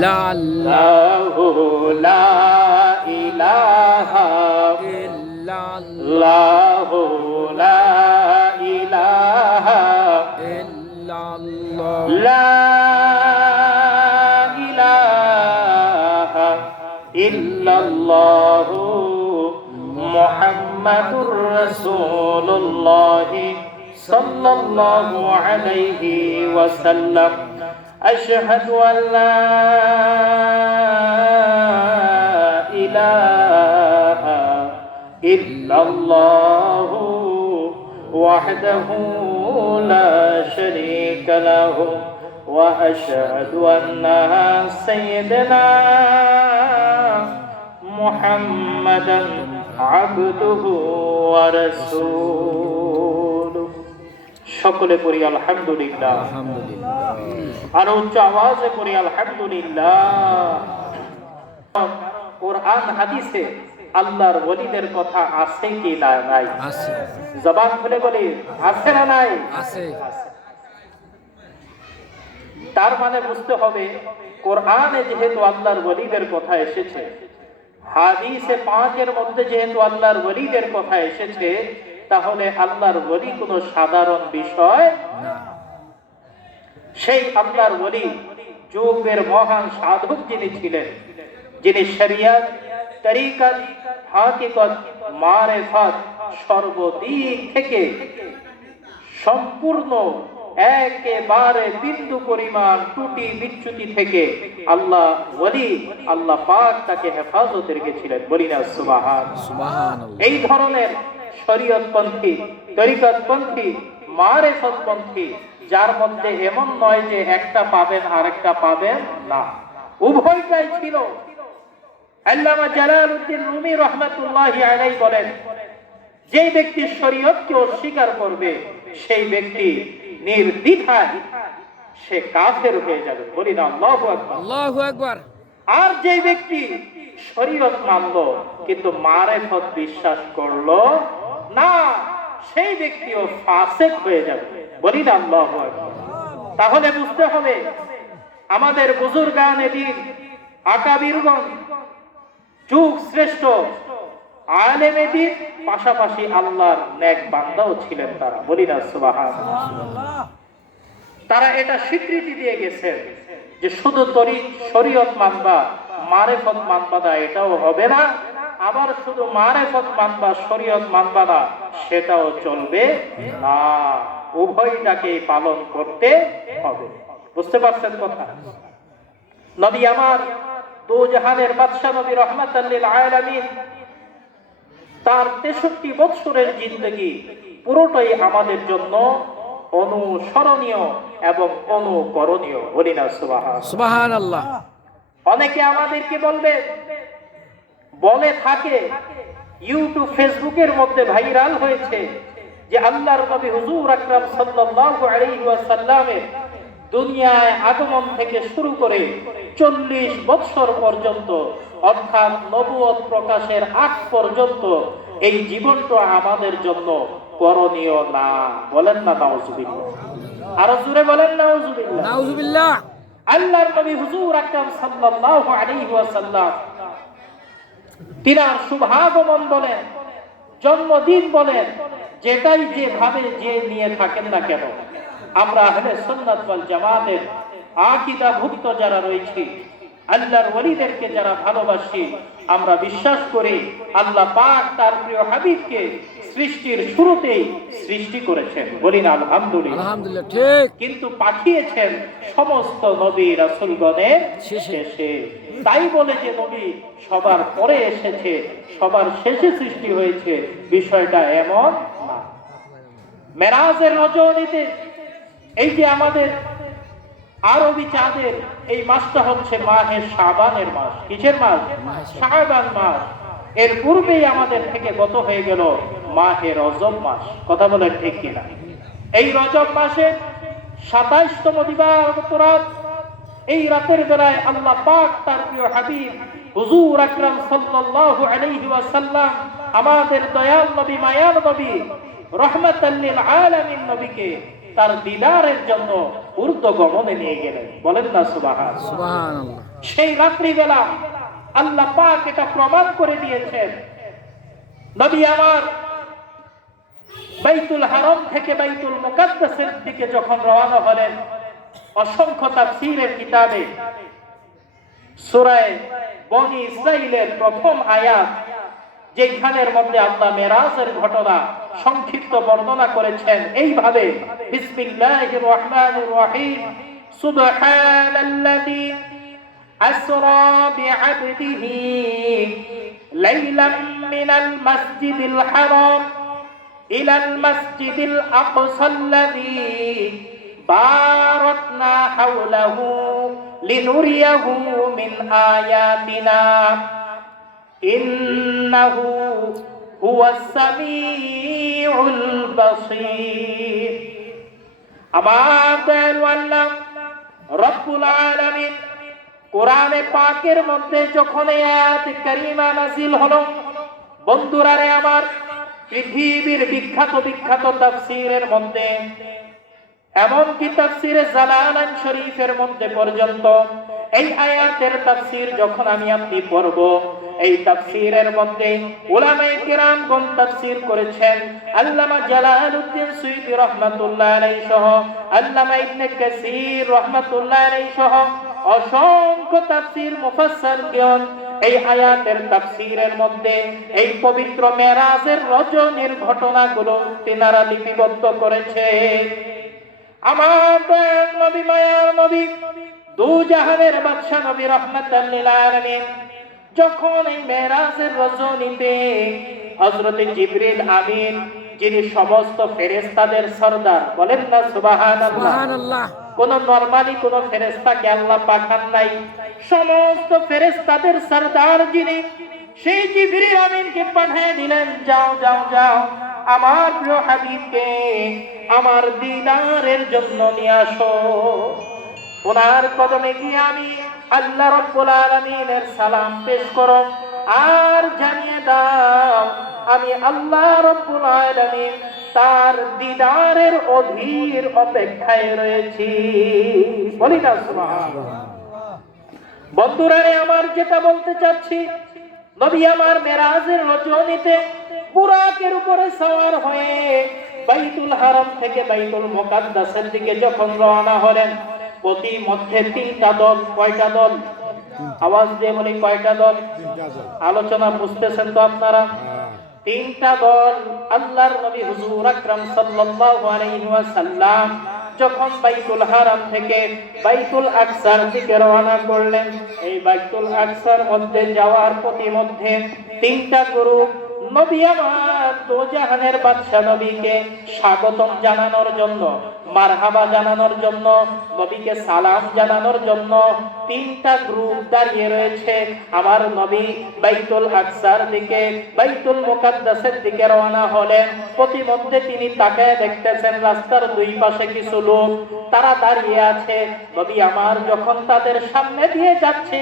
লাল্লাহু লা ইলাহা ইল্লাল্লাহু লা ইলাহা ইল্লাল্লাহ লা ইলাহা ইল্লাল্লাহু মুহাম্মাদুর রাসূলুল্লাহ সাল্লাল্লাহু আলাইহি ওয়াসাল্লাম আশহাদু আল্লা ইলাহা ইল্লাল্লাহু ওয়াহদাহু লা শারীকা লাহু ওয়া আশহাদু আন্না সাইয়্যিদানা মুহাম্মাদান আবদুহু ওয়া রাসূলুহু। সকলে পড়ি আলহামদুলিল্লাহ। আর উচ্চ আওয়াজে পড়ি আলহামদুলিল্লাহ। কোরআন হাদিসে আল্লাহর ওলিদের কথা আছে কি না? নাই। আছে। জবান খুলে বলি আছে না নাই? আছে। তার মানে বুঝতে হবে কোরআনে যেহেতু আল্লাহর ওলিদের কথা এসেছে, হাদিসে পাকের মধ্যে যেহেতু আল্লাহর ওলিদের কথা এসেছে, তাহলে আল্লাহর ওলি কোনো সাধারণ বিষয় না। সেই আল্লাহর ওলি যুগের মহান সাধক যিনি ছিলেন, যিনি শরিয়ত, তরিকত, হাকিকত, মারিফত সর্বদিক থেকে সম্পূর্ণ একেবারে বিন্দু পরিমাণ ত্রুটি বিচ্যুতি থেকে আল্লাহ ওলি, আল্লাহ পাক তাকে হেফাজত রেখেছিলেন। বলি না সুবহানাল্লাহ। এই ধরনের শরীয়তপন্থী, তরিকতপন্থী, মারিফতপন্থী যার মধ্যে এমন নয় যে একটা পাবেন আরেকটা পাবেন না, উভয়টাই ছিল। আল্লামা জালালউদ্দিন রুমি রাহমাতুল্লাহি আলাইহি বলেন, যে ব্যক্তি শরীয়তকে অস্বীকার করবে সেই ব্যক্তি নির্দ্বিধায় সে কাফের হয়ে যাবে। বলি না আল্লাহু আকবার। আল্লাহু আকবার। আর যে ব্যক্তি শরীয়ত মানল কিন্তু মারিফত বিশ্বাস করলো না, সেই ব্যক্তিও ফাসিক হয়ে যাবে। বলি না আল্লাহু আকবার। তাহলে বুঝতে হবে আমাদের বুজুর্গানে দ্বীন, আকাবিরগণ, যুগ শ্রেষ্ঠ আলেমে দ্বীন, পাশাপাশি আল্লাহর নেক বান্দাও ছিলেন তারা। বলি না সুবহানাল্লাহ। তারা এটা স্বীকৃতি দিয়ে গেছেন যে শুধু শরীয়ত মানবা, মারিফত মানবা না এটাও হবে না, আবার শুধু মারিফত মানবা, শরীয়ত মানবা না সেটাও চলবে না, উভয়টাকে পালন করতে হবে। বুঝতে পারছেন কথা? নবী আমার দু জাহানের বাদশা নবী রাহমাতাল লিল আলামিন, তার 63 বছরের জিন্দেগি পুরোটাই আমাদের জন্য অনুসরণীয় এবং অনুকরণীয়। বলি না সুবহানাল্লাহ। অনেকে আমাদেরকে বলে থাকে, ইউটিউব ফেসবুকের মধ্যে ভাইরাল হয়েছে যে আল্লাহর নবী হুজুর আকরাম সাল্লাল্লাহু আলাইহি ওয়াসাল্লামের দুনিয়ায় আগমন থেকে শুরু করে 40 বছর পর্যন্ত, অর্থাৎ নবুয়ত প্রকাশের আগ পর্যন্ত এই জীবনটা আমাদের জন্য করণীয় না। বলেন না নাউজুবিল্লাহ। আরো জোরে বলেন নাউজুবিল্লাহ। নাউজুবিল্লাহ। আল্লাহর নবী হুজুর আকরাম সাল্লাল্লাহু আলাইহি ওয়াসাল্লাম তিনার শুভাগমন বলেন, জন্মদিন বলেন, যেটাই যেভাবে যে নিয়ে থাকেন না কেন, আমরা আহলে সুন্নাত ওয়াল জামাতের আকীদাভুক্ত যারা রয়েছি, আল্লাহর ওলিদেরকে যারা ভালোবাসি, আমরা বিশ্বাস করি আল্লাহ পাক তার প্রিয় হাবিবকে সৃষ্টির শুরুতেই সৃষ্টি করেছেন। বলি না আলহামদুলিল্লাহ। আলহামদুলিল্লাহ। ঠিক। কিন্তু পাঠিয়েছেন সমস্ত নবী রাসূলগণের শেষে। তাই বলে যে নবী সবার পরে এসেছে, সবার শেষে সৃষ্টি হয়েছে, বিষয়টা এমন না। মেরাজের রজনীতে এই যে আমাদের আরবি চাঁদের এই মাসটা হচ্ছে মাহে শাবানের মাস। কিসের মাস? শাবান মাস। এর পূর্বেই আমাদের থেকে গত হয়ে গেল মাহে রজব মাস। কথা বলেন ঠিক কিনা? এই রজব মাসে 27তম দিবাগত রাত, এই রাতের বেলায় আল্লাহ পাক তার প্রিয় হাবিব হুজুর আকরাম সাল্লাল্লাহু আলাইহি ওয়াসাল্লাম, আমাদের দয়াল নবী, মায়ার নবী, রাহমাতাল লিল আলামিন নবীকে তার দিদারের জন্য ঊর্ধ্ব গমনে নিয়ে গেলেন। বলেন না সুবহানাল্লাহ। সেই রাত্রিবেলা আল্লাহ পাক এটা প্রমাণ করে দিয়েছেন। নবী আমার বাইতুল হারাম থেকে বাইতুল মুকাদ্দাসের দিকে যখন রওনা হলেন, অসংখ্য তাফসীরের কিতাবে সূরা বনী ইসরাঈলের প্রথম আয়াত, যেখানের মধ্যে আল্লাহ মেরাজের ঘটনা সংক্ষিপ্ত বর্ণনা করেছেন এইভাবে, বিসমিল্লাহির রহমানির রহিম, সুবহানাল্লাযী আসরা বিআবদিহি লাইলাম মিনাল মাসজিদিল হারাম ইলাল মাসজিদিল আকসাল্লাযী বারাকনা হাওলাহু লিনুরিয়াহু মিন আয়াতিনা ইন্নাহু হুয়াস সামিউল বাসীর। আমার দয়ালু আল্লাহ রব্বুল আলামিন কোরআনে পাকের মধ্যে যখন আয়াত কারীমা নাযিল হলো, বন্ধুরা রে আমার, পৃথিবীর বিখ্যাত বিখ্যাত তাফসীরের মধ্যে, এমনকি তাফসীরে জালালাইন শরীফের মধ্যে পর্যন্ত এই আয়াতের তাফসীর যখন আমি আপনি পড়ব, এই তাফসীরের মধ্যে উলামায়ে কিরামগণ তাফসীর করেছেন। আল্লামা জালালউদ্দিন সুয়ুতী রাহমাতুল্লাহ আলাইহি সহ, আল্লামা ইবনে কাসীর রাহমাতুল্লাহ আলাইহি সহ অসংখ্য তাফসীর মুফাসসিরগণ এই আয়াতের তাফসীরের মধ্যে এই পবিত্র মেরাজের রজনীর ঘটনাগুলো তিনারা লিপিবদ্ধ করেছে। আমার নবী, মায়ার নবী, দু জাহানের বাদশা নবী রাহমাতাল লিল আলামিন যখন এই মেরাজের রজনীতে হযরতে জিবরিল আমিন, যিনি সমস্ত ফেরেশতাদের সরদার, বলেন না সুবহানাল্লাহ। কোন নরমালি কোন ফেরেশতাকে আল্লাহ পাঠান নাই, সমস্ত ফেরেশতাদের সরদার যিনি, সেই জিবরিল আমিনকে পাঠিয়ে দিলেন, যাও যাও যাও আমার প্রিয় হাবিবকে আমার দিদারের জন্য নিয়ে আসো। ওনার কদমে গিয়ে আমি আল্লাহ রাব্বুল আলামিনের সালাম পেশ করো আর জানিয়ে দাও আমি আল্লাহ রাব্বুল আলামিন তার দিদারের অধীর অপেক্ষায় রয়েছি। বলি না সুবহানাল্লাহ। বন্ধুরা রে আমার, যেটা বলতে চাচ্ছি, নবী আমার মেরাজের রজনীতে বুরাকের উপরে সওয়ার হয়ে বাইতুল হারাম থেকে বাইতুল মুকাদ্দাসের দিকে যখন রওনা হলেন, প্রতি মধ্যে তিনটা দল। কয়টা দল? আওয়াজ দিয়ে বলি, কয়টা দল? আলোচনা বুঝতেছেন তো আপনারা? তিনটা দল। আল্লাহর নবী হুজুর আকরাম সাল্লাল্লাহু আলাইহি ওয়াসাল্লাম যখন বাইতুল হারাম থেকে বাইতুল আকসার দিকে রওনা করলেন, এই বাইতুল আকসার মধ্যে যাওয়ার প্রতি মধ্যে তিনটা গ্রুপ নবী আমার দু জাহানের বাদশা নবীকে স্বাগতম জানানোর জন্য, মারহাবা জানানোর জন্য, নবীকে সালাম জানানোর জন্য তিনটা গ্রুপ দাঁড়িয়ে রয়েছে। আমার নবী বাইতুল আকসার দিকে বাইতুল মুকাদ্দাসের দিকে রওনা হলেন, প্রতিমধ্যে তিনি তাকায় দেখতেছেন রাস্তার দুই পাশে কিছু লোক তারা দাঁড়িয়ে আছে। নবী আমার যখন তাদের সামনে দিয়ে যাচ্ছে,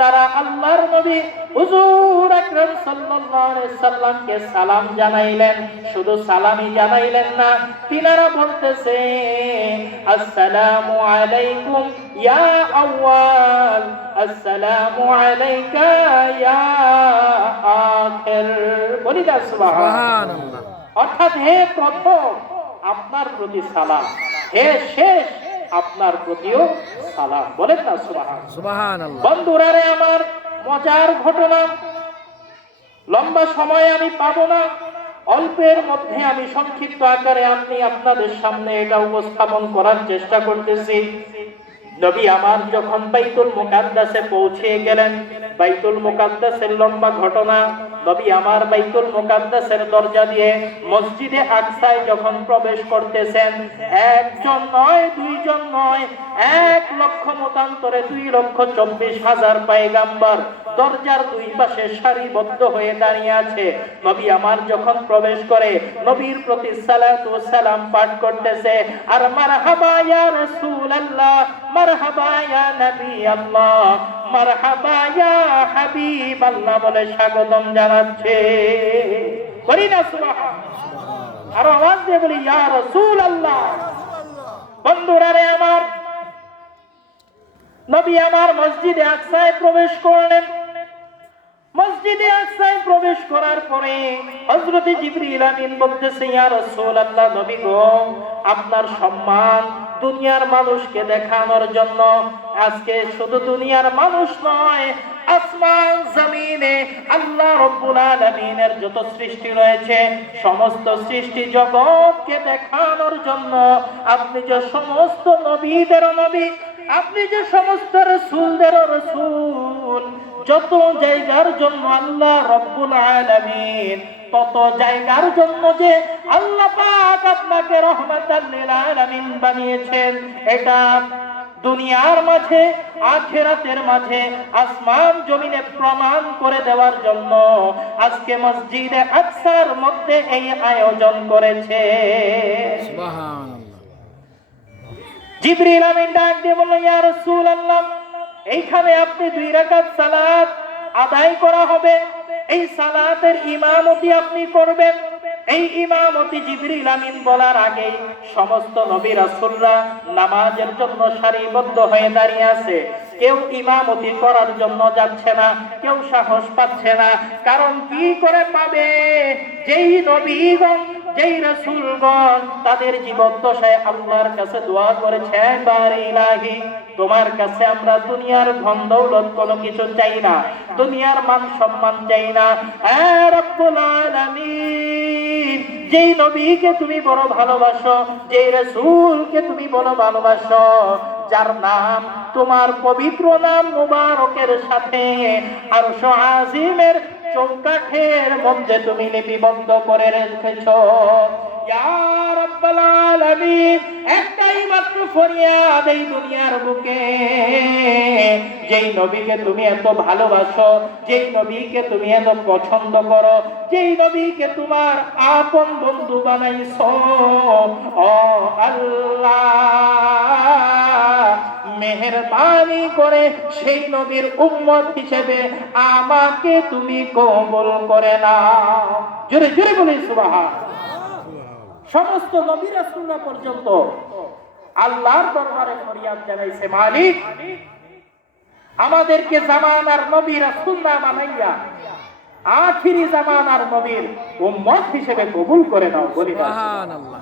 তারা আল্লাহর নবী হুজুর আকরাম সাল্লাল্লাহু আলাইহি সাল্লামকে সালাম জানাইলেন। শুধু সালামই জানাইলেন না, তিনারা বলতেছে আসসালামু আলাইকুম ইয়া আউয়াল, আসসালামু আলাইকা ইয়া আখির। বলি না সুবহানাল্লাহ। অর্থাৎ হে প্রথম আপনার প্রতি সালাম, হে শেষ আপনার প্রতিও সালাম। বলেন না সুবহানাল্লাহ। বন্ধুরা রে আমার, মজার ঘটনা, লম্বা সময় আমি পাবো না, অল্পের মধ্যে আমি সংক্ষিপ্ত আকারে আপনাদের সামনে এটা উপস্থাপন করার চেষ্টা করতেছি। নবী আমার যখন বাইতুল মুকাদ্দাসে পৌঁছে গেলেন, বাইতুল মুকাদ্দাসের লম্বা ঘটনা, নবী আমার বাইতুল মুকাদ্দাসের দরজা দিয়ে মসজিদে আকসায় যখন প্রবেশ করতেছেন, একজন নয়, দুইজন নয়, 1,00,000 মতান্তরে 2,24,000 পয়গাম্বর দরজার দুই পাশে সারিবদ্ধ হয়ে দাঁড়িয়ে আছে। নবী আমার যখন প্রবেশ করে নবীর প্রতি সালাতু ওয়াস সালাম পাঠ করতেছে আর মারহাবা ইয়া রাসূলুল্লাহ, মারহাবা ইয়া নবী আল্লাহ, মারহাবা ইয়া হাবিব আল্লাহ বলে স্বাগতম জানাচ্ছে। বলি না সুবহানাল্লাহ। আর আওয়াজ দিয়ে বলি ইয়া রাসূলুল্লাহ। বন্ধুরা রে আমার, নবী আমার মসজিদে আকসায় প্রবেশ করলেন। মসজিদে আকসায় প্রবেশ করার পরে হযরত জিবরিল আমিন বলতেছে, ইয়া রাসূলুল্লাহ, নবী গো, আপনার সম্মান দুনিয়ার মানুষকে দেখানোর জন্য আজকে শুধু দুনিয়ার মানুষ নয়, আসমান জমিনে আল্লাহ রাব্বুল আলামিনের যত সৃষ্টি রয়েছে সমস্ত সৃষ্টি জগৎকে দেখানোর জন্য আপনি যে সমস্ত নবীদের নবী, আপনি যে সমস্ত রাসূলদের রাসূল, যত জায়গার জন্য আল্লাহ রাব্বুল আলামিন, তত জায়গার জন্য যে আল্লাহ পাক আপনাকে রহমাতাল লিল আলামিন বানিয়েছেন, এটা দুনিয়ার মাঝে আখিরাতের মাঝে আসমান জমিনে প্রমাণ করে দেওয়ার জন্য আজকে মসজিদে আকসার মধ্যে এই আয়োজন করেছে। সুবহানাল্লাহ। জিবরিল আমিন ডাক দিয়ে বলল, ইয়া রাসূলুল্লাহ, এইখানে আপনি 2 রাকাত সালাত আদায় করা হবে, এই সালাতের ইমামতি আপনি করবেন। এই ইমামতি জিবরিল আমিন বলার আগে সমস্ত নবী রাসূলরা নামাজের জন্য সারিবদ্ধ হয়ে দাঁড়িয়ে আছে। কেউ ইমামতি করার জন্য যাচ্ছে না, কেউ সাহস পাচ্ছে না। কারণ কি করে পাবে? যেই নবীগণ, যেই রাসূলগণ তাদের জীবদ্দশায় আল্লাহর কাছে দোয়া করেছেন, বারে ইলাহি, তোমার কাছে আমরা দুনিয়ার ধন দৌলত কোনো কিছু চাই না, দুনিয়ার মান সম্মান চাই না। হে রব্বুল আলামিন, যেই নবীকে তুমি বড় ভালোবাসো, যেই রাসূলকে তুমি বড় ভালোবাসো, যার নাম তোমার পবিত্র নাম মুবারকের সাথে আরশ আজিমের চৌকাঠের মধ্যে তুমি লিপিবদ্ধ করে রেখেছো, ইয়া রাব্বুল আলামিন, একটাই মাত্র ফরিয়াদ এই দুনিয়ার বুকে, যেই নবীকে তুমি এত ভালোবাসো, যেই নবীকে তুমি এত পছন্দ করো, যেই নবীকে তোমার আপন বন্ধু বানাইছো, ও আল্লাহ, মেহেরবানি করে সেই নবীর উম্মত হিসেবে আমাকে তুমি কবুল করে নাও। জোরে জোরে বলি সুবহানাল্লাহ। সমস্ত নবী রাসূলরা পর্যন্ত আল্লাহর দরবারে ফরিয়াদ জানাইছে, মালিক, আমাদেরকে জামানার নবী রাসূল না বানাইয়া আখিরি জামানার নবীর উম্মত হিসেবে কবুল করে নাও। বলি সুবহানাল্লাহ।